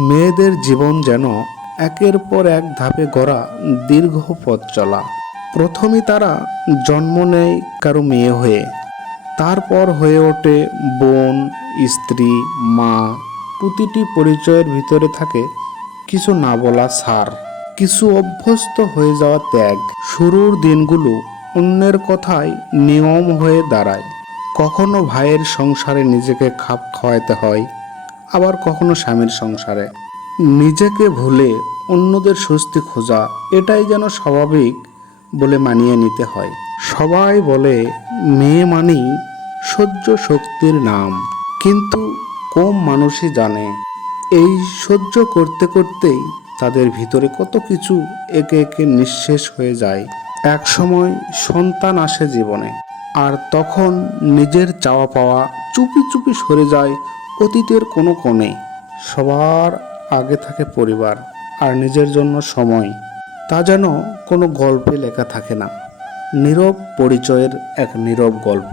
মেয়েদের জীবন যেন একের পর এক ধাপে গড়া দীর্ঘ পথ চলা। প্রথমেই তারা জন্ম নেয় কারো মেয়ে হয়ে, তারপর হয়ে ওঠে বোন, স্ত্রী, মা। প্রতিটি পরিচয়ের ভিতরে থাকে কিছু না বলা ছাড়, কিছু অভ্যস্ত হয়ে যাওয়া ত্যাগ। শুরুর দিনগুলো অন্যের কথায় নিয়ম হয়ে দাঁড়ায়। কখনো ভাইয়ের সংসারে নিজেকে খাপ খাওয়াতে হয়, আবার কখনো স্বামীর সংসারে। নিজেকে ভুলে অন্যদের স্বস্তি খোঁজা, এটাই যেন স্বাভাবিক বলে মানিয়ে নিতে হয়। সবাই বলে মেয়ে মানেই সহ্য শক্তির নাম, কিন্তু কম মানুষই জানে এই সহ্য করতে করতেই তাদের ভিতরে কত কিছু একে একে নিঃশেষ হয়ে যায়। এক সময় সন্তান আসে জীবনে, আর তখন নিজের চাওয়া পাওয়া চুপি চুপি সরে যায় অতীতের কোনো কোণে। সবার আগে থাকে পরিবার, আর নিজের জন্য সময়, তা যেন কোনো গল্পে লেখা থাকে না, নীরব পরিচয়ের এক নীরব গল্প।